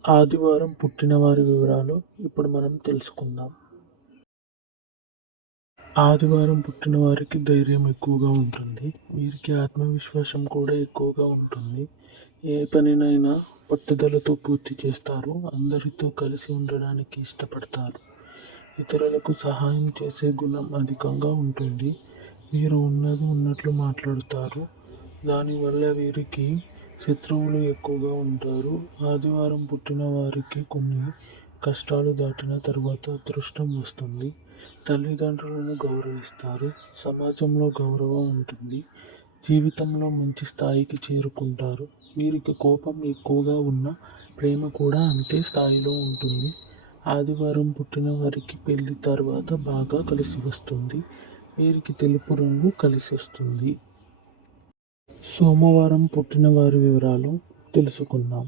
ఆదివారం పుట్టినవారి వివరాలు ఇప్పుడు మనం తెలుసుకుందాం. ఆదివారం పుట్టిన వారికి ధైర్యం ఎక్కువగా ఉంటుంది. వీరికి ఆత్మవిశ్వాసం కూడా ఎక్కువగా ఉంటుంది. ఏ పనినైనా పట్టుదలతో పూర్తి చేస్తారు. అందరితో కలిసి ఉండడానికి ఇష్టపడతారు. ఇతరులకు సహాయం చేసే గుణం అధికంగా ఉంటుంది. వీరు ఉన్నది ఉన్నట్లు మాట్లాడుతారు. దానివల్ల వీరికి శత్రువులు ఎక్కువగా ఉంటారు. ఆదివారం పుట్టిన వారికి కొన్ని కష్టాలు దాటిన తర్వాత అదృష్టం వస్తుంది. తల్లిదండ్రులను గౌరవిస్తారు. సమాజంలో గౌరవం ఉంటుంది. జీవితంలో మంచి స్థాయికి చేరుకుంటారు. వీరికి కోపం ఎక్కువగా ఉన్న ప్రేమ కూడా అంతే స్థాయిలో ఉంటుంది. ఆదివారం పుట్టిన వారికి పెళ్లి తర్వాత బాగా కలిసి వస్తుంది. వీరికి తెలుపు రంగు కలిసి వస్తుంది. సోమవారం పుట్టిన వారి వివరాలు తెలుసుకుందాం.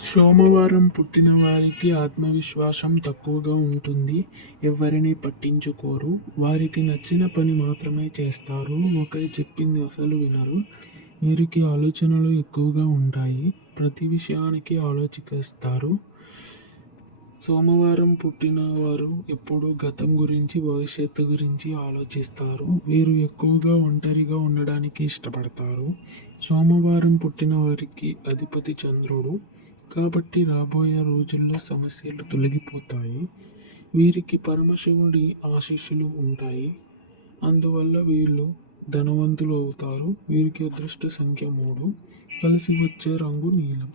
సోమవారం పుట్టిన వారికి ఆత్మవిశ్వాసం తక్కువగా ఉంటుంది. ఎవరిని పట్టించుకోరు. వారికి నచ్చిన పని మాత్రమే చేస్తారు. ఒకరి చెప్పింది అసలు వినరు. వీరికి ఆలోచనలు ఎక్కువగా ఉంటాయి. ప్రతి విషయానికి ఆలోచిస్తారు. సోమవారం పుట్టిన వారు ఎప్పుడూ గతం గురించి భవిష్యత్తు గురించి ఆలోచిస్తారు. వీరు ఎక్కువగా ఒంటరిగా ఉండడానికి ఇష్టపడతారు. సోమవారం పుట్టిన వారికి అధిపతి చంద్రుడు కాబట్టి రాబోయే రోజుల్లో సమస్యలు తొలగిపోతాయి. వీరికి పరమశివుడి ఆశీస్సులు ఉంటాయి. అందువల్ల వీళ్ళు ధనవంతులు అవుతారు. వీరికి అదృష్ట సంఖ్య 3. కలిసి వచ్చే రంగు నీలం.